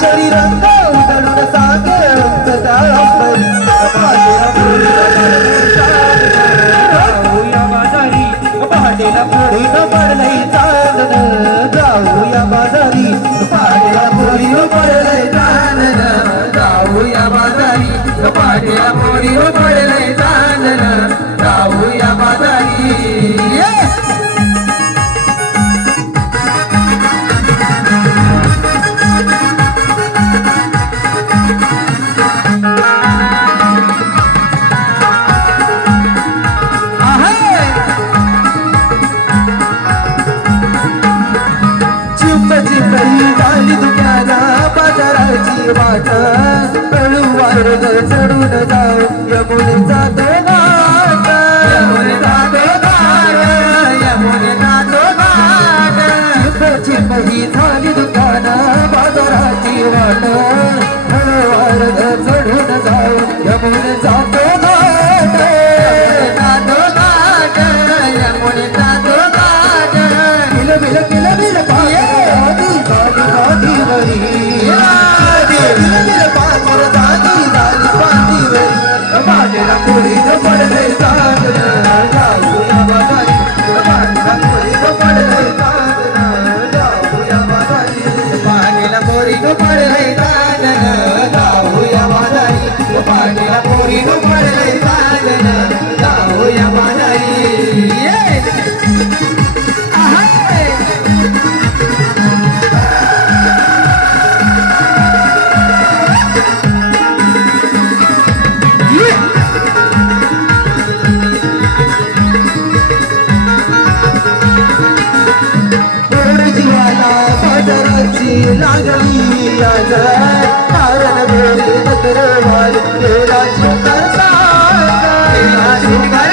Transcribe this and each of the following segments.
किशोरी रंग उधळून सांगे रंगता अंबरी पहाटेला पोरी जाऊया बाजारी पहाटेला पोरी पडलंय चांदण जाऊया बाजारी पहाटेला पोरी पडलंय चांदण जाऊया बाजारी पहाटेला पोरी पडलंय चांदण जाऊया बाजारी झाली दुकाना बाजाराची वाट कळूवार चढून जाऊ यमुनेचा तो घाट यमुनेचा तो घाट यमुनेचा तो घाट चिपही झाली दुकाना बाजाराची वाट कळूवार चढून जाऊ यमुनेचा तो घाट यमुनेचा तो घाट यमुनेचा तो घाट बिल बिल बिल बिल पहाटेला पोरी पडलंय चांदण जाऊया बाजारी पहाटेला पोरी पडलंय चांदण जाऊया बाजारी पहाटेला पोरी पडलंय चांदण जाऊया बाजारी पहाटेला पोरी पडलंय चांदण जाऊया बाजारी लागली आज कारण बोली नकरवाल केला शिकार केला शिकार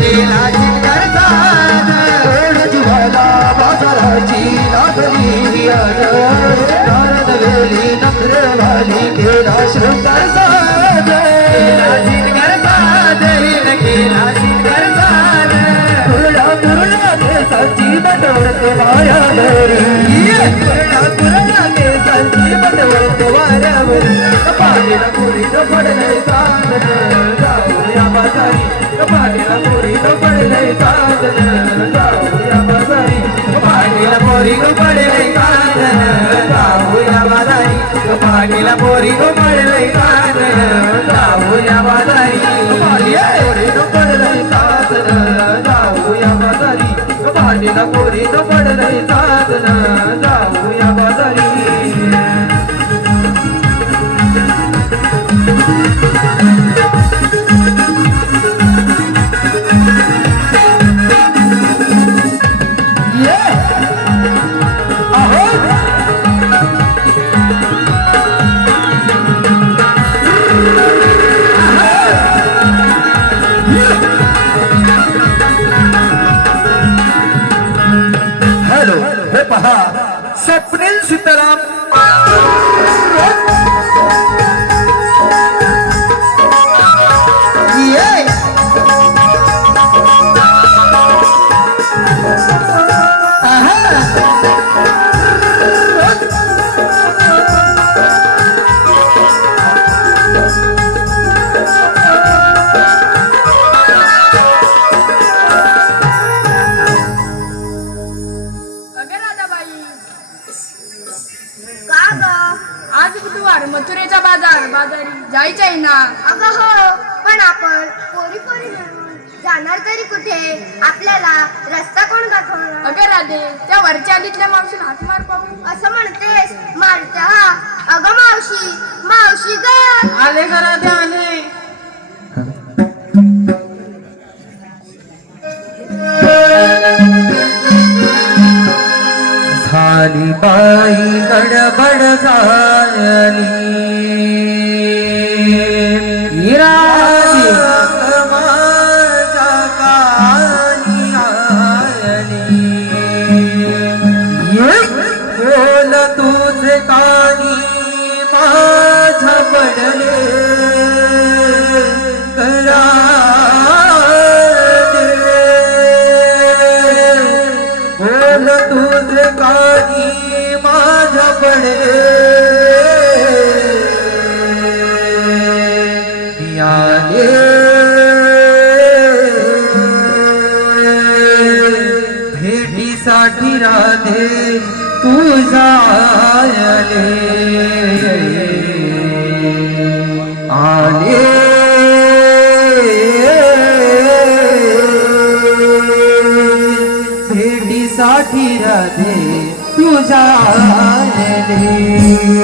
केला शिकार जीवाला बाजाराची लागली आज कारण बोली नकरवाली केला शिकार केला शिकार केला शिकार पुरला पुरला केसाची बटवत माया घरी पुरला केसाची बटवत वाऱ्यावर पहाटेला पोरी पडलंय चांदण जाऊया बाजारी पहाटेला पोरी पडलंय चांदण जाऊया बाजारी पहाटेला पोरी पडलंय चांदण जाऊया बाजारी पहाटेला पोरी पडलंय चांदण जाऊया बाजारी पोरी पडलंय चांदण जाऊया बाजारी पहाटेला पोरी पडलंय चांदण जाऊया बाजारी हॅलो हे पहा स्वप्नील सीताराम मथुरेचा बाजारी जायचंय ना. अगं हो, पण आपण पोरी पोरी जाणार तरी कुठे? आपल्याला रस्ता कोण दाखवणार? अगं राधे, त्या वरच्या आलीतल्या मावशीला हात मार पाहू. असं म्हणतेस? मारता? अगं मावशी, मावशी ग आले ग राधे आले. झाली बाई गडबड झाली माझ्या कानी आली बोल तुझे कानी माझ्या पडले करा बोल तुझे कानी माझ्या पडले तुझा आले आले भेटीसाठी राधे तुझा आले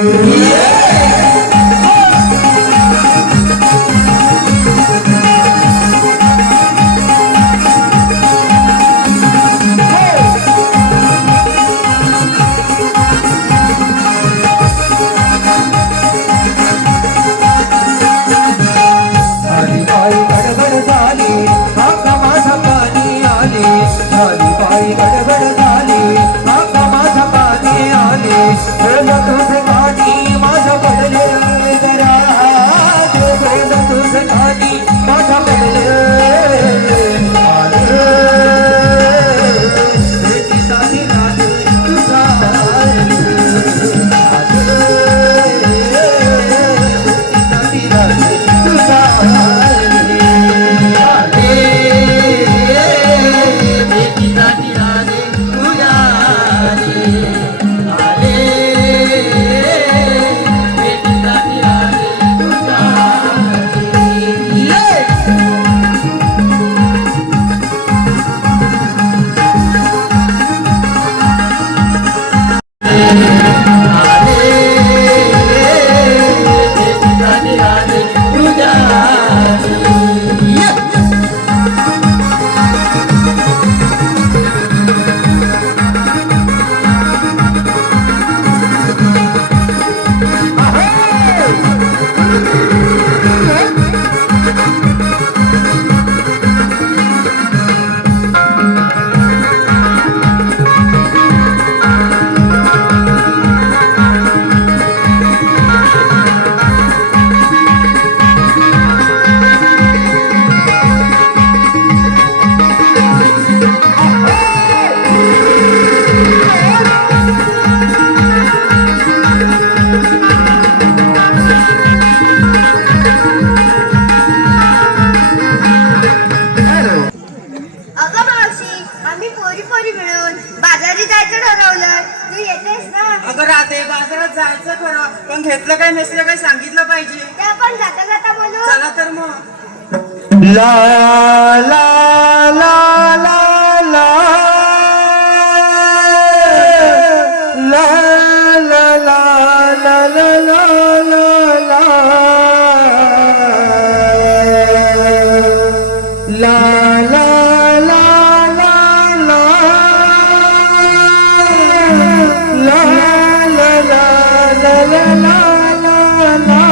झाली बाई गडबड झाली आका माझा पाणी आले झाली बाई गडबड झाली आका माझा पाणी आले बोल तुझे पाणी माझा पडले जरा बोल तुझे पाणी माझा पडले भेटीसाठी राधे तुझा भेटीसाठी राधे तुझा भेटीसाठी राधे तुझा आले भेटीसाठी राधे तुझा भेटीसाठी राधे तुझा अगं मावशी, आम्ही पोरी पोरी मिळून बाजारी जायचं ठरवलं. तू येतेस ना? अगं राधे बाजारात जायचं खरं पण घेतलं काय नसलं काय सांगितलं पाहिजे. ते आपण जाता जाता बोलू. चला तर मग. ला ला ला ला ला ला ला ला ला ला ला ला ला ला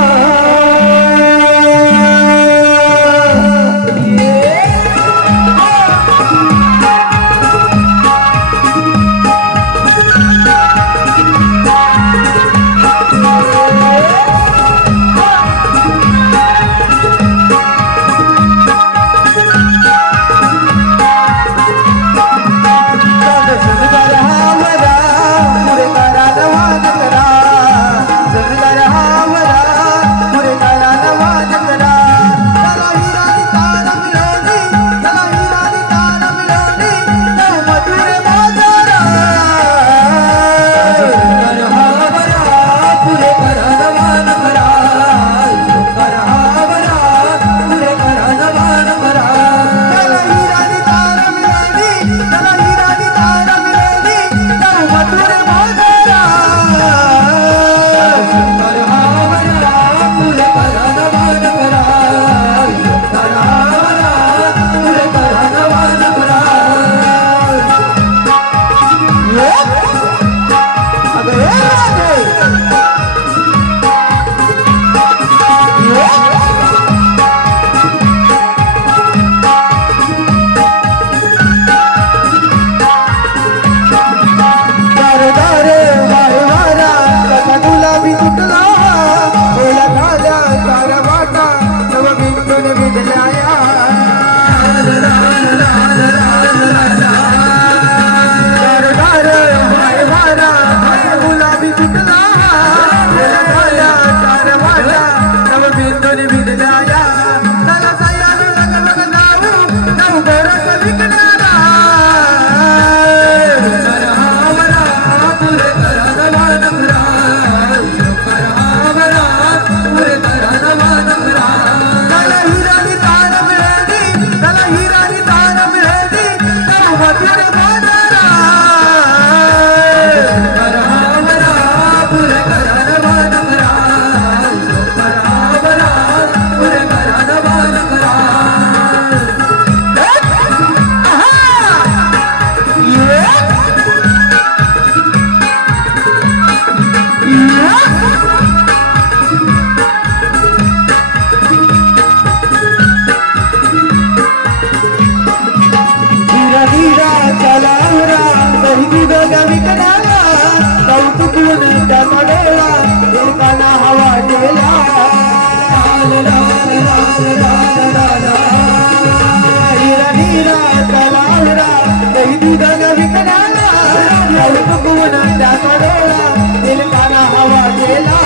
पडोळा दिलकाना हवा गेला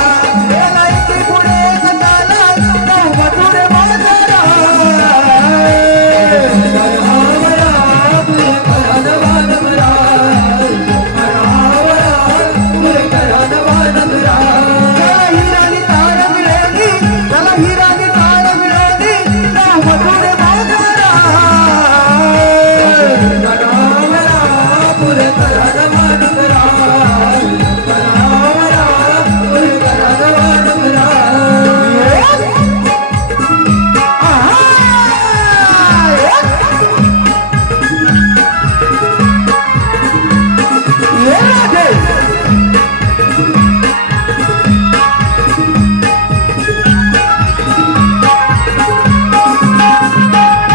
गेला एकी पुढे गंधाला जाऊ मधुर माधरा हिरानी तार मिळेली त्याला हिरानी तार मिळेली जाऊ मधुर माधरा पुरे करा माधरा पुरे करा माधरा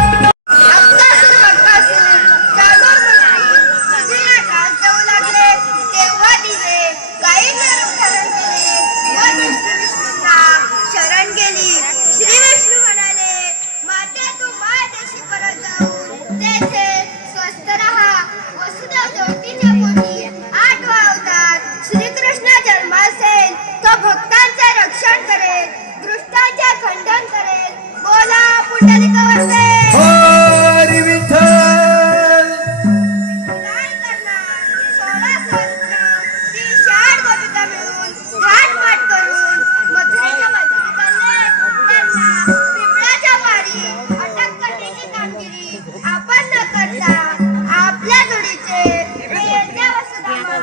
बक्कासूर बक्कासूर चालून बसली दिनाकाश जाऊ लागले तेव्हा दिले गायीचे रूप धारण केले व विष्णू विष्णूंना शरण गेली. श्री विष्णू म्हणाले माते तू मायदेशी परत जाऊन तेथे स्वस्थ राहा. वसुदेव ज्योतीच्या पोटी 8 अवतार श्रीकृष्ण जन्म असेल तो भक्तांचे रक्षण करेल दृष्टांचे खंडन करेल. बोला पुंडलिक वरदे. हरी विठ्ठल काय करणार 16 सहस्त्र 308 गोपिका मिळून थाटमाट करून मथुरेच्या बाजूने चालले. त्यांना पिंपळाच्या पारी अटक करण्याची कामगिरी आपण न करता आपल्या जोडीचे प्रियंका वसुधामा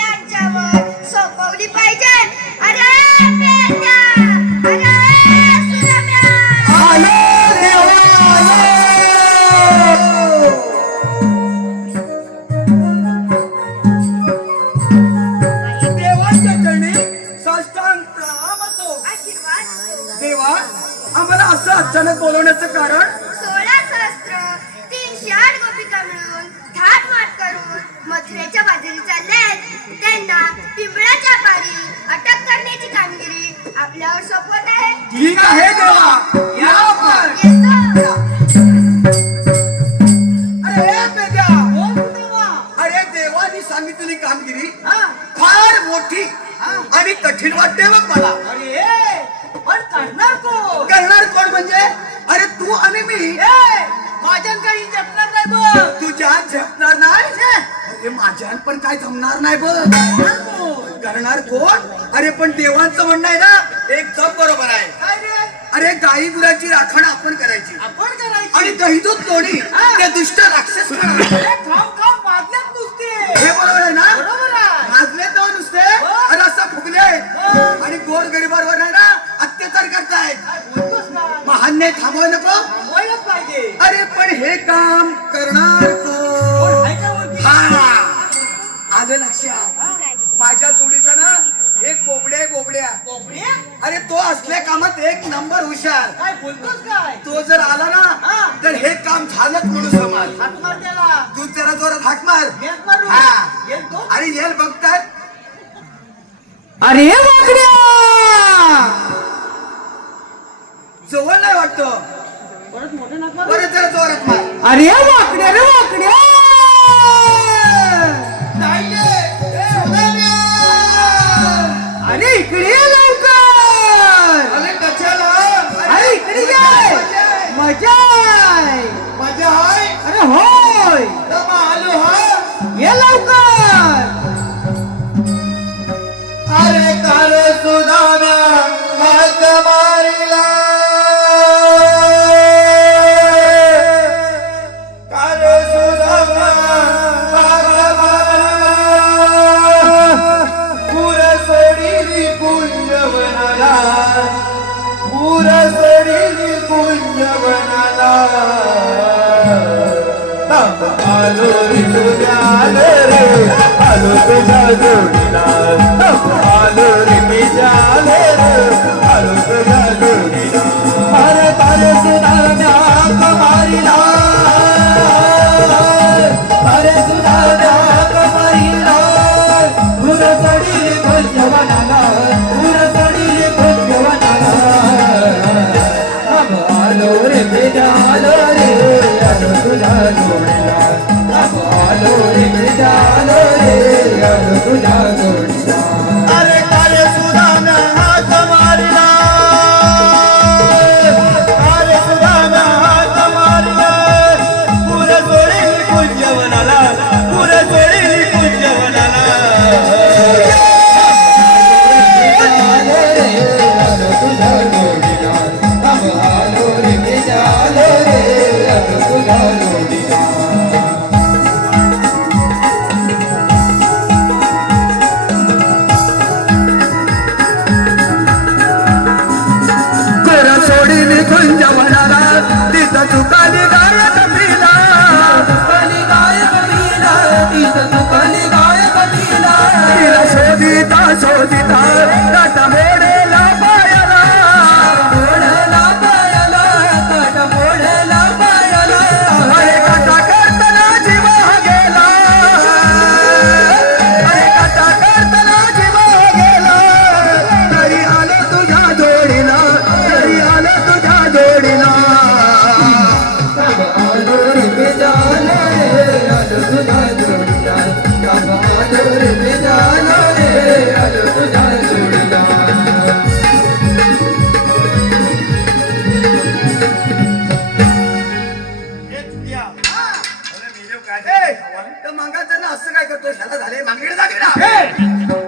यांच्यावर सोपवली पाहिजे. अरे प्रियंका, अरे सुदाम्या. आलो देवा देवाच्या चरणी साष्टांग प्रणाम असो. आशीर्वाद असो. देवा आम्हाला असं अचानक बोलवण्याचं कारण 16 सहस्त्र 308 गोपिका मिळून थाटमाट करून मथुरेच्या बाजूने चालले. त्यांना पिंपळाच्या पारी अटक करण्याची कामगिरी आपल्यावर सोपवत आहे. ठीक आहे देवा या आपण. येतो. अरे पेद्या अरे देवानी सांगितलेली कामगिरी फार मोठी आणि कठीण वाटते बघ मला. अरे पण करणार कोण? करणार कोण म्हणजे अरे तू आणि मी माझ्यान काही जपणार नाही बघ. तुझ्या झेपणार नाही अरे माझ्यान पण काय जमणार नाही बघ. करणार कोण अरे पण देवांचं म्हणणं आहे ना एकदम बरोबर आहे. काय रे अरे गाई गुरांची राखण आपण करायची आपण करायची आणि दहीदूत लोणी ते दुष्ट राक्षस खाणार. अरे खाऊ खाऊ मागल्यात नुसते. हे बरोबर आहे ना बरोबर आहे. माजले तर नुसते आणि असं फुगले आणि गोर गरिबांवर नाही ना अत्याचार करतायत. काय बोलतोस ना? महान्य थांबवाय नको. थांबवायलाच पाहिजे. अरे पण हे काम करणार कोण कोण आहे का ओळखी? हा आलं लक्षात माझ्या जोडीचा ना एक बोबड्या बोबड्या? अरे तो असल्या कामात एक नंबर हुशार. काय बोलतोस काय? तो जर आला ना तर हे काम झालंच म्हणून समज. हात मार त्याला. तू जरा जोरात हाक मार. मेस मारू. हा. येतो. अरे येल बघतात अरे वाकड्या जवळ नाही वाटतं. परत मोठे नाक मारू. परत जरा जोरात मार. अरे वाकड्या रे वाकड्या अरे इकडे ये लवकर. अरे कशाला अरे इकडे ये मजा आहे. मजा आहे अरे होय दमा आलो हा. ये लवकर. अरे काल सुदाम्या हात मारिला काल सुदाम्या हात मारिला पुर सोडीली पुण्यवनाला पुर सोडीली पुण्यवनाला आलो रे तुझ्या आलो रे आलो तुझ्या जोडीला आलो रे तुझ्या आलो रे आलो तुझ्या जोडीला अरे तारे सुदाम्या कमारीला अरे सुदाम्या कमारीला पुर सोडीली पुण्यवनाला पुर सोडीली पुण्यवनाला आलो रे तुझ्या आलो रे आलो तुझ्या जोडीला आलो रे तुझ्या आलो रे आलो तुझ्या जोडीला शोधिता काट मोडेला पायाला मोडेला पायाला काट मोडेला पायाला अरे काटा करताना जीव गेला अरे काटा करताना जीव गेला तरी आलो तुझ्या जोडीला तरी आलो तुझ्या जोडीला आलो रे जानो रे आलो तुझ्या जोडीला आलो रे जानो रे आलो तुझ्या जोडीला ए, तर मागायचं असं काय करतो ह्याला झाले मागणीकडे जा तिकडं.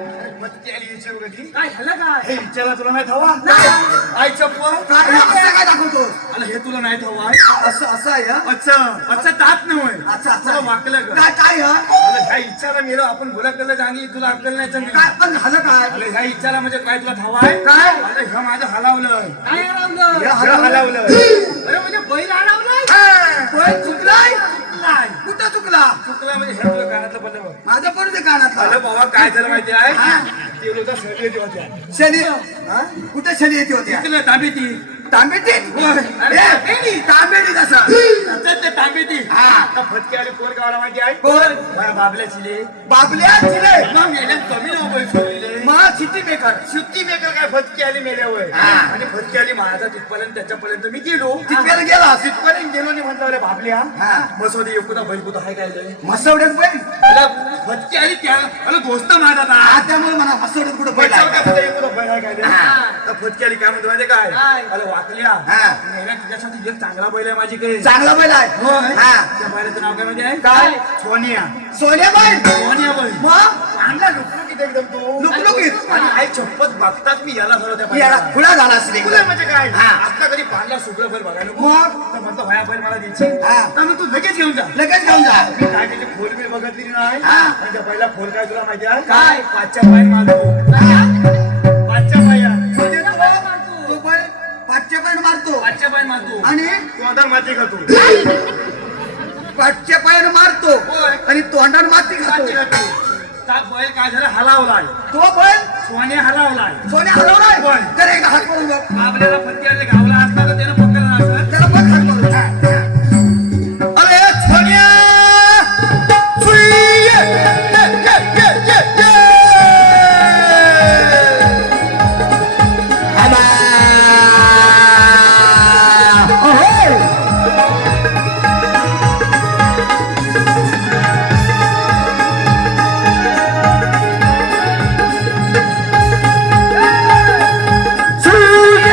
काय झालं काय हे इच्छाला तुला नाही थावा आईच्या पोर काय असं काय दाखवतो अरे हे तुला नाही थावा असं असं आहे हा? अच्छा अच्छा तात नव्हे अच्छा तुला अच्छा वाकलं का काय काय हा? अरे ह्या इच्छाला मेलो आपण बोला केलं चांगली तुला अक्कल नाही चांगली काय पण झालं काय अरे ह्या इच्छाला म्हणजे काय तुला थावा आहे काय? अरे ह्या माझं हलावलं काय हरवलं हे ह्या हलावलं अरे म्हणजे बैल हरवलाय पण चुकलाय नाही कुठं चुकला चुकला म्हणजे हे तुला कानातलं पडलं बघ. माझं पण ते कानातलं अरे बाबा काय झालं माहिती आहे ते लोक सगळे होत्या शनी कुठे शनी येते होत्या तिकडे तांबी ती तांबेटी तांबेटी. तांबेटी कसं त्याच्यात ते तांबी ती हा. आता फटके आले कोण गावाला माहिती आहे कोण माझ्या बाबल्याची ले बाबल्या चिरे मग मेल्या कमी नाव पैसे महा सिटी मेकर सुट्टी मेकर काय फटके आली मेल्यावर हा. आणि फटके आली माझा तिथपर्यंत त्याच्यापर्यंत मी गेलो तिथपर्यंत गेला तिथपर्यंत गेलो नाही म्हणता रे भाबल्या हा. मसोदी एकुदा बैकुदा हाय काय लय मसवड्यात बैल मला फटके आली त्या मला दोस्त माझा आता त्यामुळे म्हणा मसवड्यात कुठं बैल आहे. तर फटके आली काय म्हणतो माहिती काय काय? अरे वाकल्या हा. मेल्या तुझ्यासाठी एक चांगला बैल आहे माझी काही चांगला बैल आहे हा. त्या बैलाचं नाव काय माहिती आहे काय? सोनिया सोन्या बैल सोनिया बैल मग चांगला लुकलुकीत एकदम तो लुकलुकीत. आणि आई चप्पत बघतात मी याला झालो त्या याला बैलाला. खुला झाला असते तुला म्हणजे काय हा. आता कधी पांढरा सुगळं बैल बघायला नको. मग? तर म्हणतो भया बैल मला द्यायची हा. तर मग तू लगेच घेऊन जा लगेच घेऊन जा मी काय त्याची खोल बिल बघितली नाही हा. पण त्या पहिला खोल काय तुला माहिती आहे काय? पाचच्या पाय मारतो पाचच्या पाया म्हणजे तो बैल पाचच्या पायन मारतो पाचच्या पाय मारतो आणि तू आता माती खातो पाचच्या पायानं मारतो होय. आणि तोंडानं माती माती खातो खातो त्या बैल काय झालं हलावलाय तो बैल सोने हलावलाय सोन्या हलवलाय होय. तर एकदा हात करून बघ आपल्याला फटके आले गावला असता तर त्यानं पकडलं असं त्याला पण हात करून अरे सोनिया सुई ये आबा ओहो सुई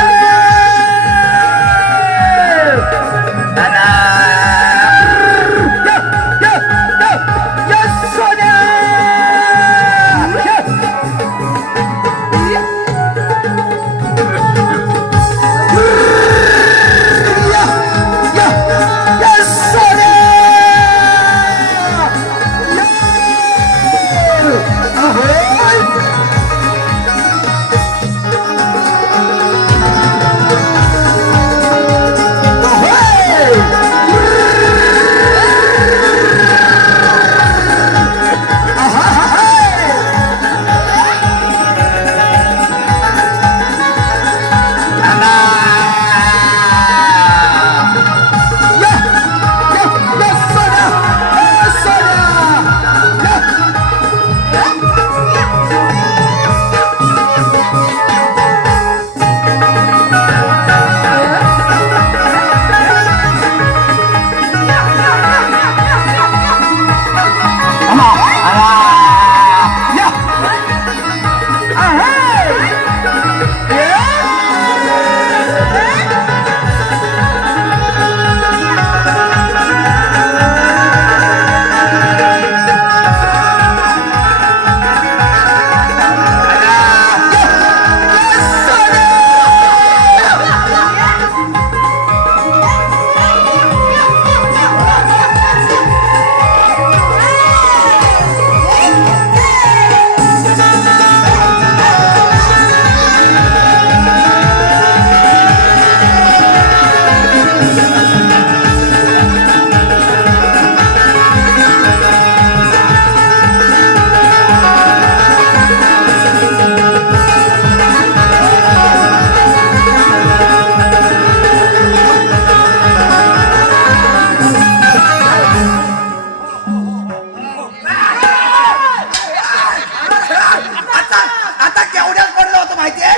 आता केवढ्यात पडलं होतं माहितीये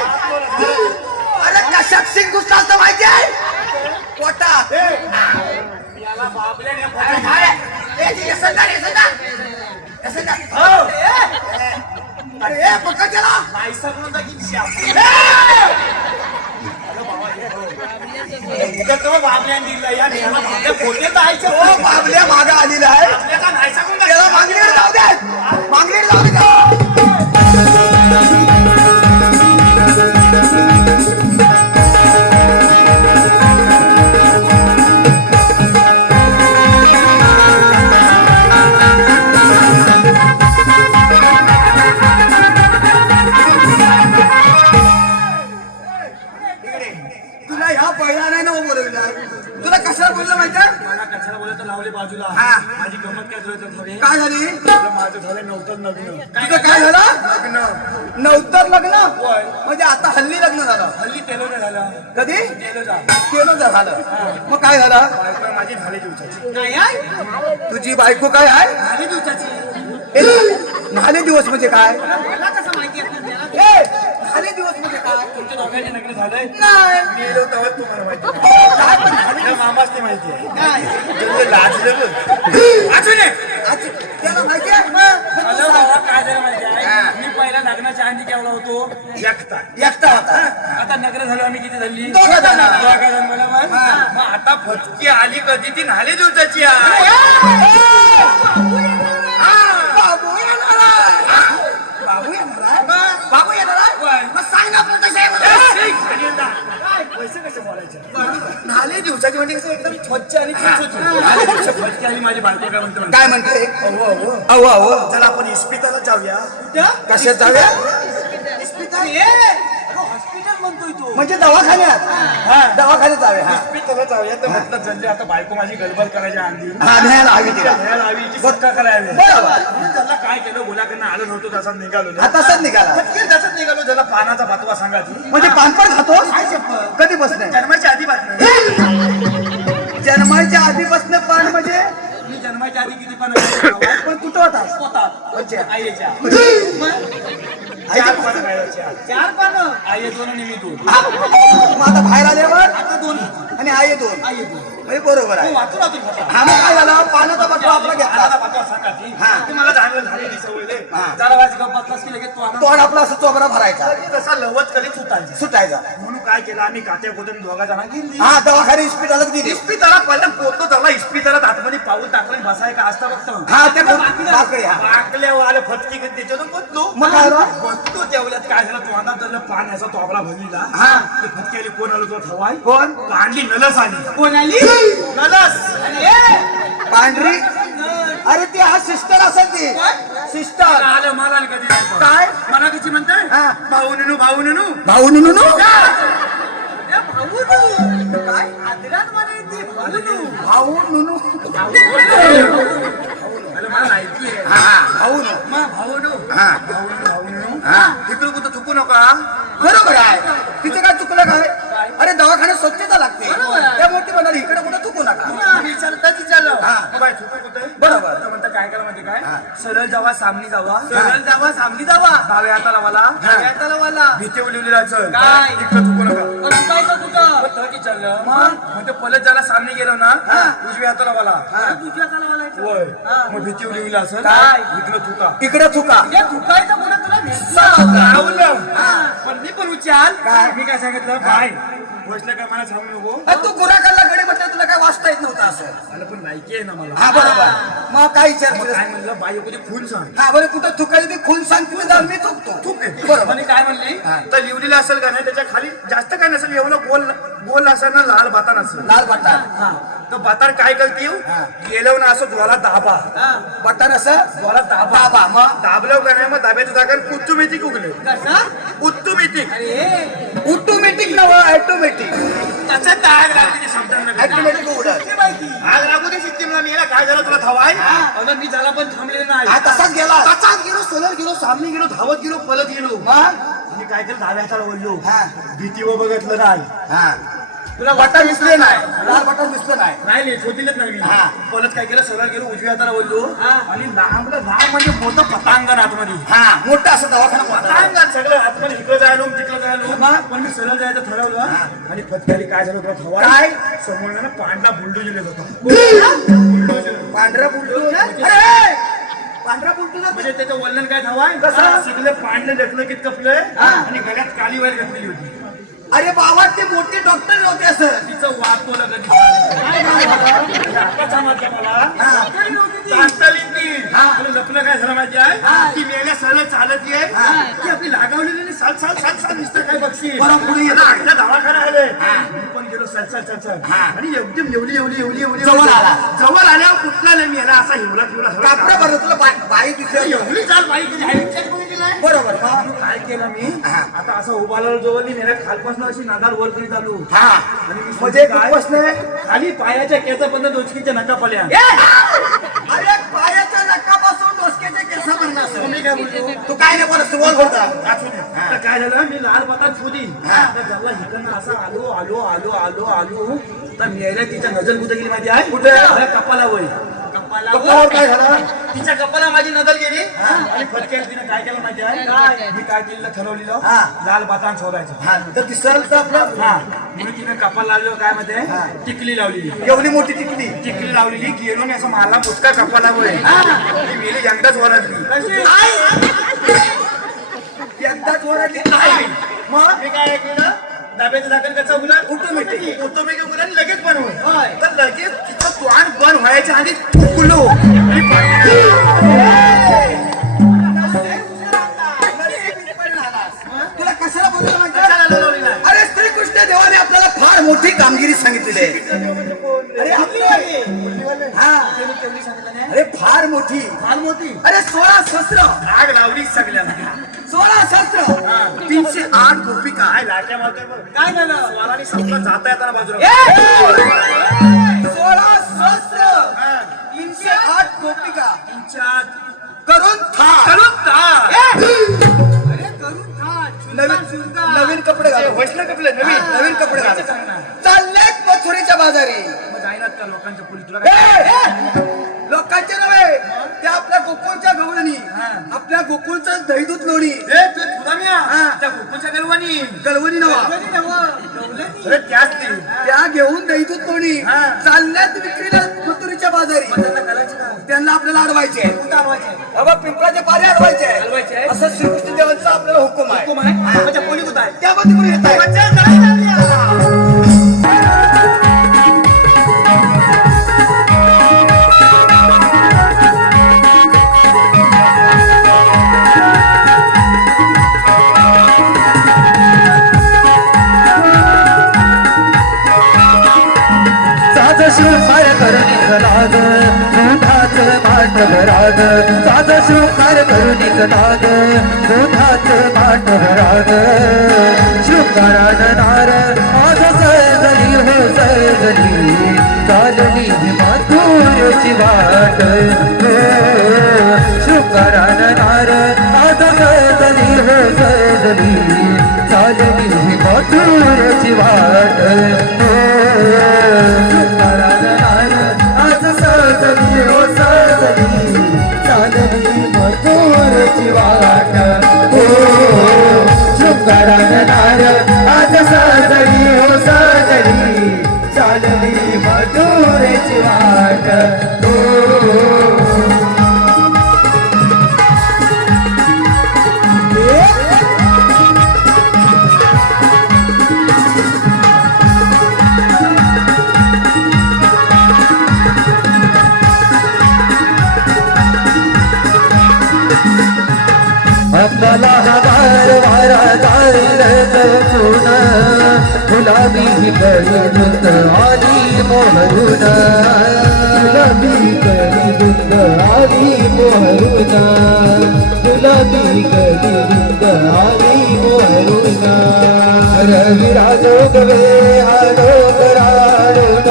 अरे कशात सिंग घुसला असतं माहितीये पोटात याला बाबल्याने अरे काय? ए, ते येसन जा, येसन जा. येसन जा. अरे ए, पकड त्याला. नाहीसा म्हणून जागी बाबल्याने दिला या नेहाला बाबल्या पोटे जायचं तो बाबल्या मागं आलेला आहे त्याचा नाहीसा म्हणून त्याला मागणीकडे जाऊ दे मागणीकडे जाऊ दे तुला ह्या पहिला नाही ना बोलवला तुला कशाला बोललं माहितीये मला कशाला बोलायचं लावले बाजूला हा. माझी गमत काय झालं हवे काय झाली माझं झालं नव्हतं लग्न तुझं काय झालं लग्न नव्हतं लग्न होय. म्हणजे आता हल्ली लग्न झालं हल्ली तेलोजा झालं कधी तेलोजा केलं झालं मग काय झालं बायको माझी झाली दिवसाची काय आहे? तुझी बायको काय आहे झाली दिवसाची ए, नाले दिवस म्हणजे काय मला कसं माहिती असणार त्याला? ए, नाले दिवस म्हणजे काय तुमच्या दोघांचे लग्न झालंय नाही मी गेलो तेव्हा तुम्हाला माहिती काय पण झाले आहे मामाच ते माहिती आहे काय जेवढे लाजले बघ अजून एक. अच्छा, त्याला माहिती आहे मग तू हॅलो सांग. बाबा काय झालं माहिती हा. आहे मी पहिला लग्नाच्या आधी केवढा होतो एकटा एकटा होता आता नगर झालो आम्ही किती झाली दोघं जण. दोघं जण बरोबर मग आता फटकी आली कधी ती नाले दिवसाची आहे बाबू येणार आहे. बाबू येणार आहे? बाबू येणार आहे? मग सांग ना आपलं कसं आहे म्हणून. पैसे कसे बोलायचे नाले दिवसाची म्हणजे कसं एकदम स्वच्छ आणि खुश नाले दिवसाची फटकी आली माझी बायको काय म्हणते काय म्हणते अहो अहो अहो अहो चला आपण इस्पिताला जाऊया कशात जाऊया हॉस्पिटल म्हणतोय तो. म्हणजे दवाखान्यात दवाखान्यात जाऊया हा. इस्पिताला जाऊया तर म्हटलं जल्दी आता बायको माझी गडबड करायच्या आधी हा न्यायला हवी तिला न्यायला हवी की फटका करायला बरोबर. म्हणून त्याला काय केलं बोलाकडनं आलो नव्हतो तसाच निघालो हा तसाच निघाला फटकीर तसाच निघालो त्याला पानाचा भातवा सांगा ती म्हणजे पानपण खातोस कधी बसणे जन्माच्या आधी बातमी जन्माच्या आधीपासून पान म्हणजे मी जन्माच्या आधी किती पण पण कुठं होतास होतात म्हणजे आईच्या आईच्या चार पानं खायच्या. चार पानं. आई दोन आणि मी दोन हा. मग आता बाहेर आल्यावर आता दोन आणि आई दोन आई दोन म्हणजे बरोबर आहे वाचून राहतो खाता हा मग काय झालं पानाचा बटवा आपला घेतला पानाचा भातवा सांगा ती हा. तुम्हाला झालेली सवय रे हा. जरा वाज गप्पातलास की लगेच तो आणा तोंड आपला असं चोबरा भरायचा तसा लवत करीत सुटायचा सुटायचा म्हणून काय केलं आम्ही कात्या खोदून दोघा जणांना गेली हा दवाखाने इस्पिटालाच गेली इस्पिताला पहिला पोतो झाला इस्पिताला आतमध्ये पाऊल टाकलं आणि बसाय का असता बघतो हा ते बाकडे हा बाकल्या आलं फटकी घेत त्याच्यातून बसलो मग काय झालं? बसतो तेवढ्यात काय झालं तो आता त्याला पाण्याचा तोबला भरलीला हा. ते फटकी आली कोण आलो तो ठवाय कोण कांडली नलस आली कोण आली? नलस पांढरी अरे ती हा सिस्टर असेल ती सिस्टर आलं मला आणि कधी नाही पण. काय मला कशी म्हणताय हा. भाऊ ननू भाऊ ननू भाऊ नुनू ए, भाऊ नू. काय आदरात म्हणायची भाऊ नू. भाऊ नुनू अरे मला माहिती आहे हा हा भाऊ नु मग भाऊ नू हा भाऊ ननू हा इकडं कुठं चुकू नका बरोबर आहे तिचं काय चुकलं काय अरे दवाखान्यात स्वच्छता लागते त्यामुळे ती म्हणाली इकडे कुठं चुकू नका विचारता विचारलं हा. मग बाय चुकू कुठं बरोबर. आता म्हणता काय करा माहिती काय हा. सरळ जावा सामनी जावा सरळ जावा सामनी जावा. डाव्या हाताला मला त्याला वाला. भीती उलिवलेला चल काय? इकडं चुकू नका रुपायचं कुठं? मग तर की चाललं मग ते पलट ज्याला सामने गेलो ना उजव्या हाताला मला तुझ्या त्याला वालायचं. होय मग भीती उलिवली असेल काय? इकडं चुका इकडे चुका हे थुकायचं पुढे तुला भेटलं. लावलं. पण मी पण उचाल काय? मी काय सांगितलं बाय बसलं काय मला सांगू नको तू गुराखाला घडी म्हटलं तुला काय वाचता येत नव्हतं असं मला पण लायकी आहे ना मला हा बरोबर मग काय मग विचार काय म्हणलं बाई कधी खून सांग हा बरं कुठं चुकायची ती खून सांग तुम्ही जाऊन मी चुकतो बरोबर आणि काय म्हणली हा. तर लिवलेलं असेल का नाही त्याच्या खाली जास्त काय नसेल एवढं गोल गोल असेल ना लाल बातार असेल लाल बटाण तर बातार काय करते हा. गेलो ना असं डोळा दाबा बटाण असं डोळा दाबा दाबा मग दाबलं का नाही मग दाब्याच्या जागा उत्तुमेटिक उगले कसा? उत्तुमेटिक ऑटोमॅटिक नव ऑटोमॅटिक त्याचा डाग लागते शब्दांना ऑटोमॅटिक उडत आग लागू दे सिस्टीमला मी याला काय झालं तुला थावाय अगं मी झाला पण थांबलेलं नाही हा तसाच गेला तसाच गेलो सोलर गेलो सामने गेलो धावत गेलो पलत गेलो मग मी काय केलं डाव्या हाताला बोललो हा. भीती व बघितलं नाही हा तुला बटन दिसले नाही लाल बटन दिसलं नाही नाही शोधलेच नाही मी. हा. परत काय केलं सरळ गेलो उजव्या हाताला बोललो आणि लांबलं लांब म्हणजे मोठं पतांगण आतमध्ये हा मोठं असं दवाखाना मोठा पतांगण सगळं मग पण मी सरळ जायचं ठरवलं आणि फटक्याली काय झालं तुला खवा काय? समोर ना पांढरा बुलडोजर येत होता. बुलडोजर पांढरा बुलडोजर अरे पांढरा बुलडोजर म्हणजे त्याचं वल्लन काय हवाय कसं? सगळं पांढरे ढकलं कपलंय आणि गळ्यात काली वायर घातलेली होती. अरे बाबा ते मोठे डॉक्टर होते सर तिचं वाद तो लगत आता समजलं मला लपलं काय झालं माहिती आहे ती मेल्या सरळ चालत आहे ती आपली लागावलेली साल साल साल साल दिसतं काय बक्षी बरं, पुढे ये. एकदा दवाखाना आले मी पण गेलो सल सल सल सल आणि एकदम एवढी एवढी एवढी एवढी जवळ आला. जवळ आल्यावर कुठला नाही मी याला असा हिवला हिवला कापरा बरं तुला बाई दिसली एवढी चाल बाई कधी आयुष्यात बघितली नाही. बरोबर मग काय केलं मी आता असं उभारलं जवळ मी मेल्या खालपासून अशी नादार वर करीत आलो हा आणि मी म्हणजे काय बसले खाली पायाच्या केसापर्यंत डोचकीच्या नका पल्या अरे पायाच्या नकापासून डोसक्याच्या केसापर्यंत मी काय बोलतो तू काय नाही बोलत तू बोल बोलता असू दे. आता काय झालं मी लाल पातात शोधी तर झाला हिकडनं असा आलो आलो आलो आलो आलो तर मेल्या तिच्या नजर कुठे गेली माझी आहे कुठे? माझ्या कपाला वय कपाळावर काय झालं तिच्या कपाला माझी नजर गेली आणि फटक्याला तिने काय केलं माहिती आहे मी काय केलं ठरवलेलं हा. लाल बातान सोडायचं हा तर दिसल तर आपलं हा म्हणून तिने कपाल लावलं काय माहिती टिकली लावलेली एवढी मोठी टिकली टिकली लावलेली गेलो आणि असं मारला मुटका कपाला वय ती मेली एकदाच वरडली एकदाच ओरडली आई. मग मी काय केलं डब्याचं झाकण कसं उघडलं ऑटोमॅटिक उघडलं आणि लगेच बंद होईल तर लगेच तिचं तोंड बंद व्हायच्या आधी थुकलो तुला कशाला बोलतो माहिती अरे श्रीकृष्ण देवाने आपल्याला फार मोठी कामगिरी सांगितलेली आहे अरे आपली हा अरे फार मोठी अरे 16 शस्त्र आग लावली सगळ्यांना 16 शस्त्र 308 गोपिका काय लाट्या मारतोय बघ. काय झालं स्वाराने संपलं जाता येताना बाजूला 16 शस्त्र 308 गोपिका करून नवीन कपडे घालून वैष्णव कपले नवीन कपडे घालून चाललेत मथुरेच्या बाजारी जाईनात का लोकांच्या पोलीस तुला काय? लोकांचे नव्हे त्या आपल्या गोकुळच्या गवळणी आपल्या गोकुळचं दहीदूत लोणी ए, तू तुला मी त्या गोकुळच्या गलवानी गलवणी नवा अरे त्याच ती. त्या घेऊन दहीदूत लोणी चालल्यात विक्रीला मथुरेच्या बाजारी त्यांना आपल्याला अडवायचे बाबा पिंपळाचे पारे अडवायचे असं श्रीकृष्ण देवांचा आपल्याला हुकुम आहे पोली कुठं आहे त्यामध्ये कोणी येत आहे शृंगार करून निघलाग दुधात भाट भराग साज शृंगार करून निघलाग दुधात भाट भराग शृंगारान नार आज सजली हो सजली चालली माथुरची वाट शृंगारान नार आज सजली हो सजली चालली माथुरची वाट आज सजली हो सजली चालली मथुरची वाट शृंगारान नार आज सजली हो सजली चालली मथुरची वाट अंबाला हजार वारा चालत पुन गुलाबी करी धुंद आली मोहरून गुलाबी करी धुंद आली मोहरून गुलाबी करी धुंद आली मोहरून रवी राजोगवे आलो कराडून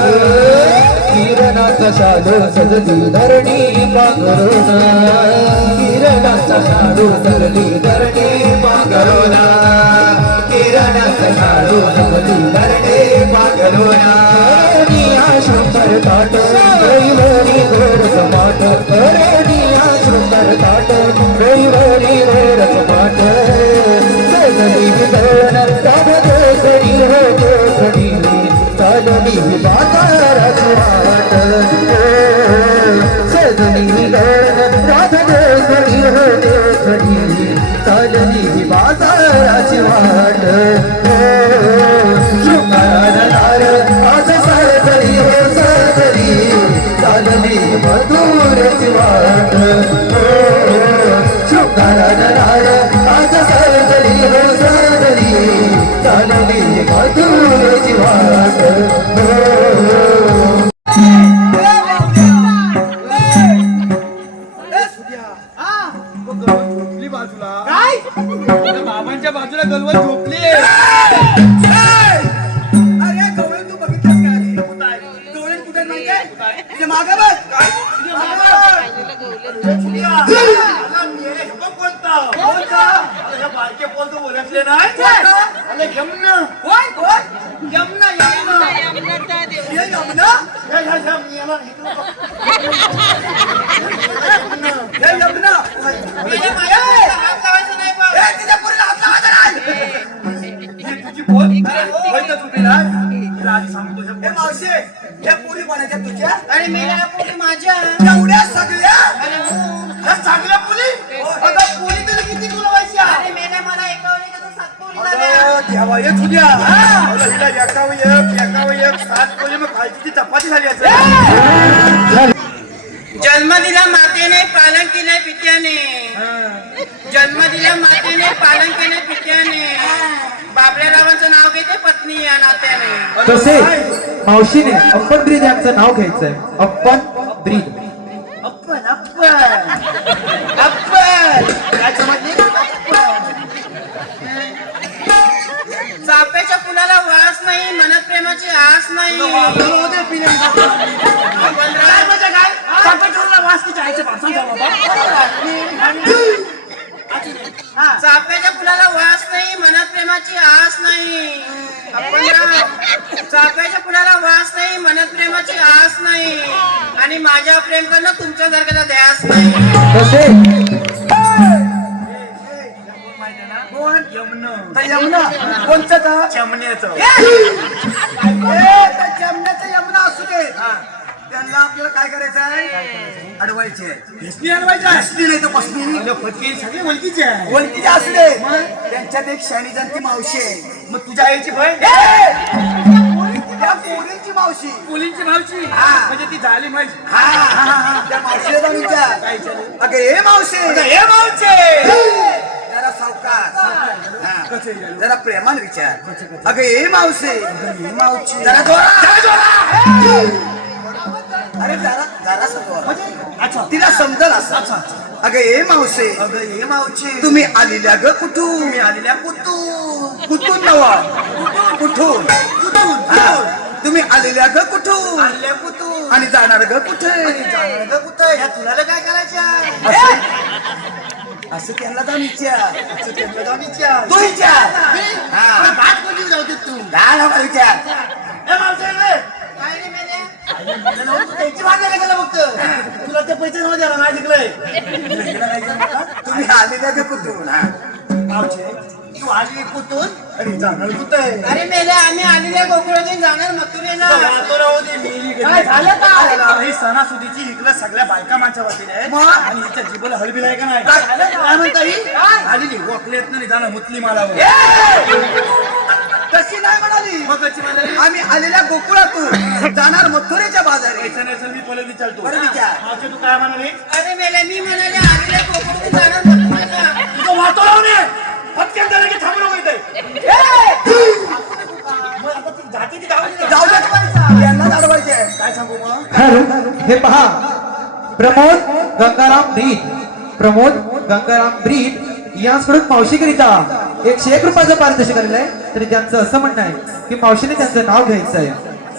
किरणाचा शालो सजली धरणी पांघरून किरणाचा शालो सजली धरणी पांघरून किरणाचा शालो सजली धरणी पांघरून शृंगार ताट रविवारी घोर समाट शृंगार ताट रविवारी घोर समाट सजली विधन ताराची वाट शृंगाराला नार आज सारखरी हो सारखरी चालली मधुरची वाट शृंगाराला नार आज सारखरी हो सारखरी चालली मधुरची वाट झोपली बाजूला काय बाबांच्या बाजूला गलवत झोपली अरे गवळण तू बघितलंस का आधी? गवळण कुठे माहितीये? तुझ्या मागं बघ. मागं बघ. कोणता कोणता? बारके बोलतो ओळखले नाही कोणता? अरे यमुना कोण? कोण? यमुना यमुना हे यमुना? हे यमुना? ए, तिच्या पोरीला हात लावायचा नाही. तुझी बोल होय तुझी ना तिला आधी सांगतो ए, मावशी, या पोरी कोणाच्या तुझ्या? अरे मेला पोरी माझ्या एवढ्या सगळ्या? या चांगल्या पुली आता पुली तरी किती तुला व्हायची अरे मेला मला एका वेळी तर 7 पोरी झाल्या देवा ये तुझ्या हिला एकावं एक 7 पोली मग खायची चपाती झाली असं जन्म दिला मातेने पालन केले पित्याने जन्म दिला मातेने पालन केले पित्याने बाबल्या रावांचं नाव घेते पत्नी या नात्याने तसे मावशीने अप्पन ब्रीद यांचं नाव घ्यायचंय अप्पन ब्रीद अप्पन काय समजली चाफ्याच्या फुलाला वास नाही मनात प्रेमाची आस नाही काय म्हणजे काय चाफ्याच्या वास तिच्या आईच्या बापाचा बाबा चाफ्याच्या फुलाला वास नाही मनात प्रेमाची आस नाही चाफ्याच्या फुलाला वास नाही मनात प्रेमाची आस नाही आणि माझ्या प्रेम करणं तुमच्या सारख्याला ध्यास नाही तसे कोण यमुना तर यमुना कोणचं का? चमण्याचं ए, त्या जमण्याचं यमुना असू दे. त्यांना आपल्याला काय करायचं आहे? अडवायचे. हिसनी अडवायचं असली नाही तर कसली? फटके सगळे ओळखीचे आहे ओळखीचे असू दे. त्यांच्यात एक शाणी जणती मावशी आहे. मग तुझ्या आईची बहीण त्या पोरींची मावशी. मुलींची भावची हा. म्हणजे ती झाली माहिती हा, त्या मावशीला जाऊन विचार. अगं हे मावशी हे भावचे जरा सावकाश. हा. जरा प्रेमान विचार. अगं हे मावशी जरा जोरात. अरे जरा जरा अच्छा तिला समजल असं. अगं हे मावशी हे मावचे तुम्ही आलेल्या ग कुठून? तुम्ही आलेल्या कुठून कुठून नवा कुठून हा. तुम्ही आलेल्या ग कुठून आलेल्या कुठून आणि जाणार ग कुठे जाणार ग कुठं ह्या तुला काय करायचं असं त्यांना जाऊन विचार. जाऊन विचार तू विचार. हा. भात कोणी जाऊ तू काय नका विचार. हे मावचे रे काय रे मेल्या? त्याची भाग नाही केलं फक्त तुला ते पैसे नव्हते द्यायला नाही जिंकलंय तुम्ही आलेल्या ग कुठून हा. मावचे तू आली कुठून अरे जाणार कुठं आहे अरे मेल्या आम्ही आलेल्या गोकुळातून जाणार मथुरेला काय झालं का ही सणासुदीची इकडे सगळ्या बायका माझ्या वतीने आहेत मग? आणि हिच्या जिबल हलबील आहे का नाही काय म्हणता ही आलेली वकलेत नाही जाणं मुतली मला तशी नाही म्हणाली. मग कशी म्हणाली आम्ही आलेल्या गोकुळातून जाणार मथुरेच्या बाजारी. मी पहिले विचारतो बरं विचार. मावचे तू काय म्हणाली अरे मेल्या मी म्हणाले आलेल्या गोकुळातून जाणार मथुरेला तुझं वाटो लावणे पटकन झालं की थांबू नको इथे मग आता ती जाती ती गावाची जाऊ दे यांना अडवायचे. काय सांगू मग हे पहा प्रमोद गंगाराम ब्रीद प्रमोद गंगाराम ब्रीद यांकडून मावशीकरिता 101 रुपयाचं पारितोषिक आलेलं आहे. तरी त्यांचं असं म्हणणं आहे की मावशीने त्यांचं नाव घ्यायचं आहे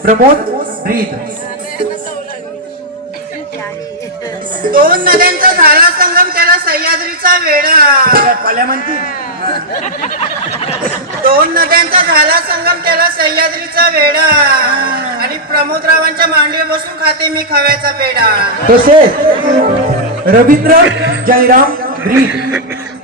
प्रमोद ब्रीद. दोन नद्यांचा झाला संगम त्याला सह्याद्रीचा वेढा पाल्या म्हणती दोन नद्यांचा झाला संगम त्याला सह्याद्रीचा वेढा आणि प्रमोदरावांच्या मांडीवर बसून खाते मी खव्याचा पेढा तसेच रवींद्र जयराम ब्रीद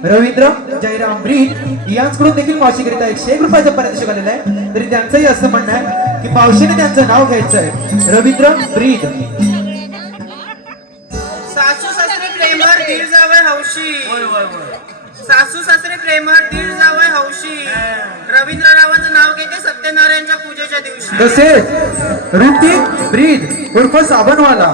रवींद्र जयराम ब्रीद यांकडून देखील मावशीकरिता 101 रुपयाचं पारितोषिक आलेलं आहे. तरी त्यांचंही असं म्हणणं आहे की मावशीने त्यांचं नाव घ्यायचं आहे रवींद्र ब्रीद. सासू सासरे प्रेमळ धीर जावं हौशी सासू सासरे प्रेमळ, दीड जावय हौशी. रवींद्ररावांचं नाव घेते सत्यनारायणच्या पूजेच्या दिवशी. तसेच ऋतिक ब्रीद उर्फ साबणवाला,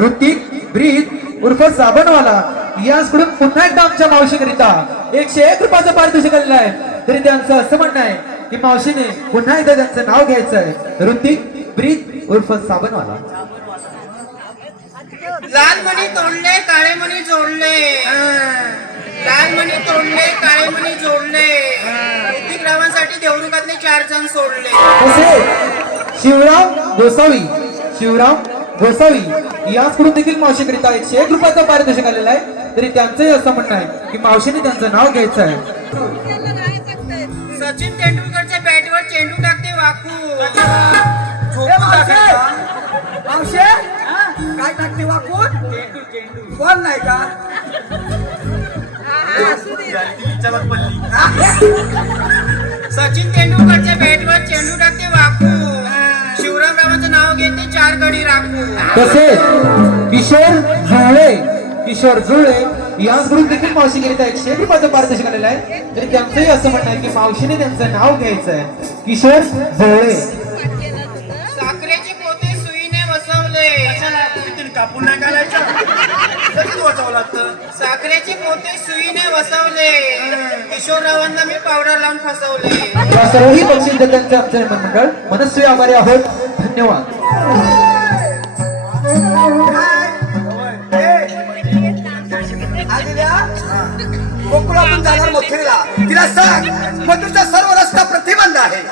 ऋतिक ब्रीद उर्फ साबणवाला याचकडून पुन्हा एकदा आमच्या मावशीकरिता 101 रुपयाचं पारितोषिक आलेलं आहे. तरी त्यांचं असं म्हणणं आहे की मावशीने पुन्हा एकदा त्यांचं नाव घ्यायचं आहे. ऋतिक ब्रीद उर्फ साबणवाला. लाल मणी तोडले, काळे मणी जोडले. लाल मणी तोडले, काळे मणी जोडले. ऋतिकरावांसाठी देवरुखातले 4 जण सोडले. तसेच शिवराम गोसावी याचकडून देखील मावशीकरिता 101 रुपयाचं पारितोषिक आलेलं आहे. तरी त्यांचंही असं म्हणणं आहे की मावशीने त्यांचं नाव घ्यायचं आहे. सचिन तेंडुलकरच्या बॅटवर चेंडू टाकते वाकू. मावशे काय टाकते वाकून बॉल नाही का सचिन तेंडुलकरच्या बॅटवर चेंडू टाकते वाकू. शिवरामरावांचं नाव घेते 4 गडी राखू. तसेच किशोर जुळे याचकडून देखील मावशीकरिता 101 रुपयाचं पारितोषिक आलेलं आहे. तरी त्यांचंही असं म्हणणं आहे की मावशीने त्यांचं नाव घ्यायचं आहे. किशोर जुळे. साखरेची पोते सुईने वसवले. कापून नाही घालायचं लगेच वाचावं लागतं. साखरेची पोते सुईने वसवले. किशोररावांना मी पावडर लावून फसवले. या सर्वही बक्षीसदात्यांचे आमचे मंडळ मनस्वी आभारी आहोत. धन्यवाद. गोकुळातून जाणार मथुरेला तिला सांग मथुरेचा सर्व रस्ता प्रतिबंध आहे.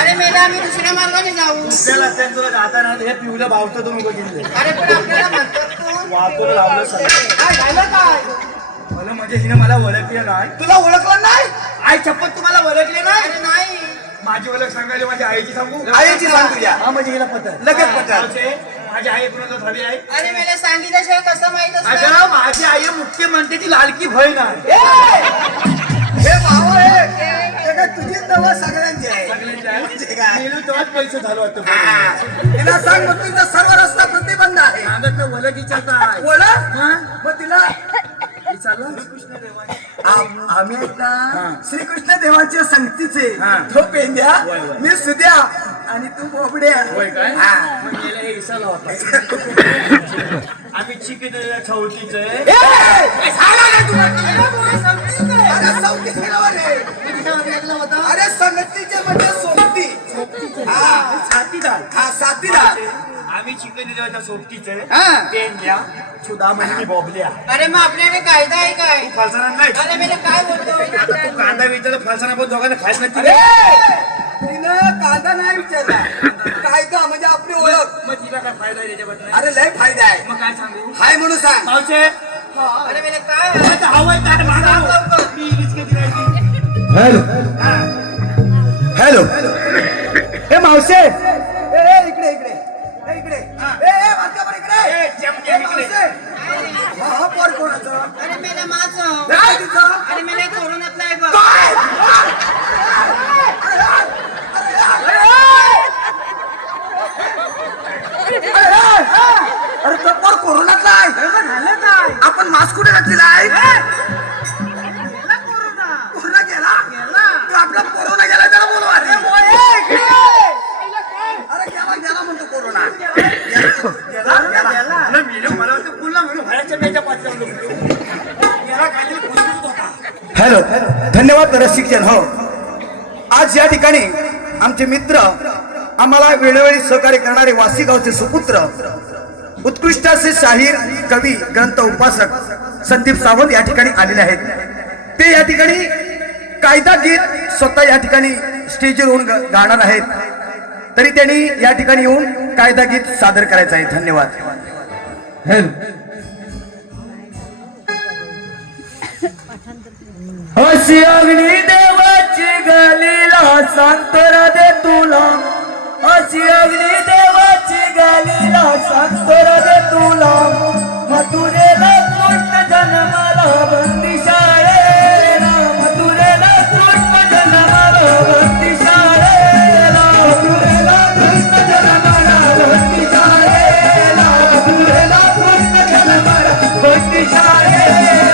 अरे मेला आम्ही दुसऱ्या मार्गाने जाऊ. त्याला तुला जाताना हे पिवलं भावतं तुम्ही बघितले अरे पण आपल्याला म्हणतात तू. वाहतून लावलं सगळं. काय झालं काय मला म्हणजे हिने मला ओळखले नाही. तुला ओळखलं नाही आई चप्पत तुम्हाला ओळखले नाही. अरे नाही. माझी ओळख सांगायला माझ्या आईची सांगू. आईची सांग तुझ्या हा म्हणजे हिला पटत लगेच पटल. माझी आई कुणाला झाली आहे. अरे मेला सांगितल्याशिवाय कसं माहित असतं. अगं माझी आई मुख्यमंत्र्याची लाडकी बहीण आहे. हे भाव आहे ते काय तुझीच नव सगळ्यांची आहे. म्हणजे काय? गेलो तेव्हाच पैसे झालो होतो. हा. तिला सांग मग तुझा सर्व रस्ता प्रतिबंध आहे. सांगत ना ओळखीच्या काय ओळख हा? मग तिला विचारलं आम्ही आहेत ना श्रीकृष्ण देवाच्या संगतीचे हा. तो पेंद्या होय, होय. मी सुद्या आणि तू बोबड्या होय काय हा. मग गेला हे इसाला होता. आम्ही चिकन छवटीचे अरे संगती बरोबर आहे. अरे संगतीचे म्हणजे सोबती हा छातीदार हा साथीदार आम्ही चिकन देवाच्या सोबतीचे हा. पेंड्या सुधा म्हणजे बॉबल्या. अरे मग आपल्याकडे कायदा आहे काय. फालसाना नाही. अरे मेला काय बोलतोय. तू कांदा विचारला फालसाना पण दोघांना खायच अरे नाही. तिनं कायदा नाही विचारला कायदा म्हणजे आपली ओळख. मग तिला काय फायदा आहे त्याच्याबद्दल. अरे लय फायदा आहे. मग काय सांगू हाय म्हणून सांग. मावशे अरे मेला काय. हवाय काय सांग मागा लवकर. मी बिस्किट दिलायची. हॅलो हे मावशे इकडे इकडे इकडे वाटका इकडे चमचे ए, इकडे. मावशे. हा पोर कोणाचं अरे मेला माझं. काय तिचं अरे मेला कोरोनातला आहे बघ. अरे तो पोर कोरोनातला आहे झालं काय आपण मास्क कुठे घातलेला आहे कोरोना गेला तू आपला कोरोना गेला त्याला बोलवा. अरे गेला गेला म्हणतो कोरोना गेला गेला मला मिळून मला वाटतं पुन्हा मिळून व्हायच्या पेच्या पाचल्या याला काहीतरी फुसफुसत होता. हॅलो धन्यवाद रसिक जन. हो आज या ठिकाणी आमचे मित्र आम्हाला वेळोवेळी सहकार्य करणारे वासी गावचे सुपुत्र उत्कृष्ट असे शाहीर कवी ग्रंथ उपासक संदीप सावंत या ठिकाणी आलेले आहेत. ते या ठिकाणी कायदा गीत स्वतः या ठिकाणी स्टेजवर येऊन गाणार आहेत. तरी त्यांनी या ठिकाणी येऊन कायदा गीत सादर करायचं आहे. धन्यवाद. अशी अग्नी देवाची गालीला सांगतोरा दे तुला. अशी अग्नी देवाची गालीला सांगतोरा दे तुला. मथुरेला कृष्ण जन्माला बंदी शाळेला. मथुरेला कृष्ण जन्माला बंदी शाळेला. मथुरेला कृष्ण जन्माला बंदी शाळेला. मथुरेला कृष्ण जन्माला बंदी शाळेला.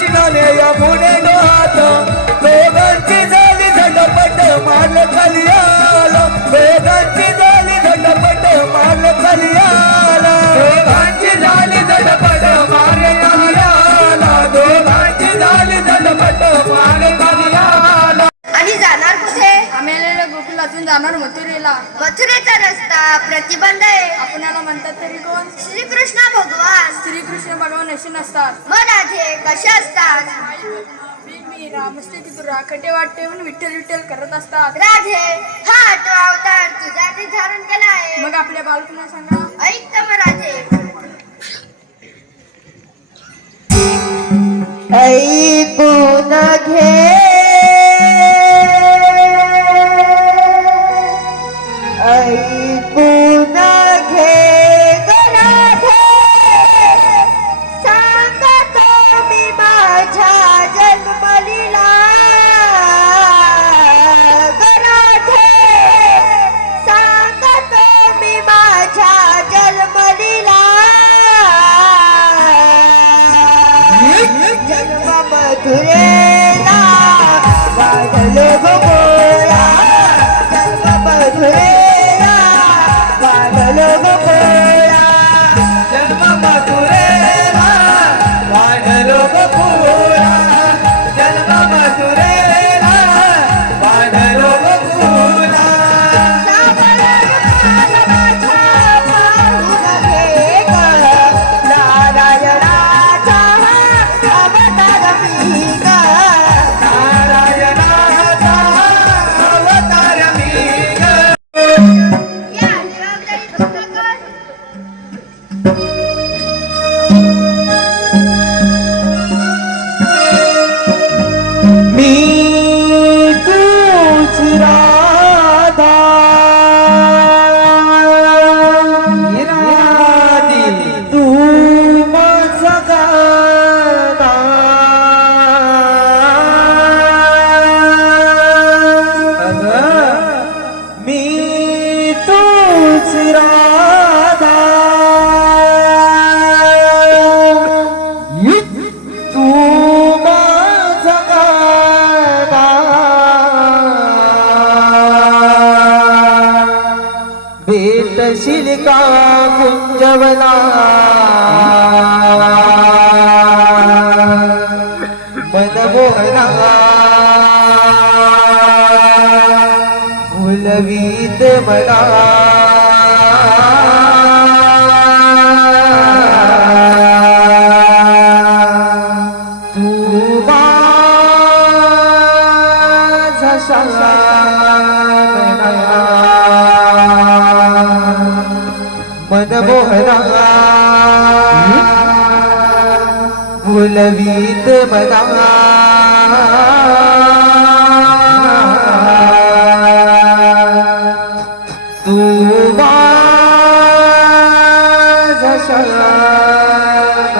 कृष्णाने यमुने हात दोघांची झाली झटपट माल खाली आला दोघांची झाली झटपट माल खाली आला दोघांची झाली झटपट माल खाली आला दोघांची झाली झटपट माल खाली आला. आणि जाणार कुठे? आम्ही आलेल्या गोकुलातून जाणार मथुरेला. मथुरेचा रस्ता प्रतिबंध आहे. आपणाला म्हणतात तरी कोण? श्रीकृष्ण भगवान. श्रीकृष्ण भगवान असे नसतात. मग राधे कशा असतात? मी रामस्ते तुरा कटे वाट ठेवून विठ्ठल विठ्ठल करत असतात. राधे हा आठवा अवतार तुझ्यासाठी धारण केला आहे. मग आपल्या बालकांना सांगा. ऐक तर मग राधे. ऐकून घे ऐकून घे राधे सांगतो मी माझ्या जन्मलीला. राधे सांगतो मी माझ्या जन्मलीला. जन्म मथुरेला वाढलो गोकुळा जन्म मथुरेला वाढलो गोकुळा जन्म मथुरेला वाढलो गोकुळा जन्म मथुरेला वाढलो गोकुळा. या जबाबदारी पूर्ण कर. मी तुझी राधा तू माझा गाणा मी तुझी राधा तू माझा गाणा भेटशील का कुंजवना मनमोहना फुलवीत मला तू माझा शांत मनमोहना फुलवीत मला तू माझा शांत